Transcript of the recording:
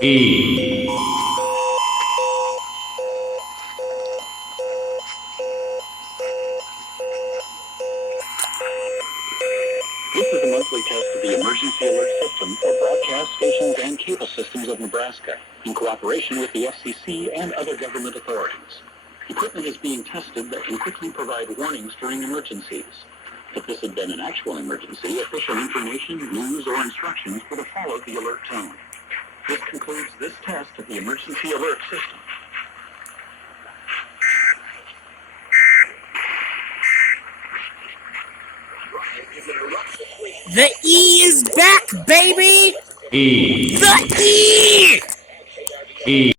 E. This is a monthly test of the Emergency Alert System for broadcast stations and cable systems of Nebraska, in cooperation with the FCC and other government authorities. Equipment is being tested that can quickly provide warnings during emergencies. If this had been an actual emergency, official information, news, or instructions would have followed the alert tone. This concludes this test of the Emergency Alert System. The E is back, baby! E. The E! E.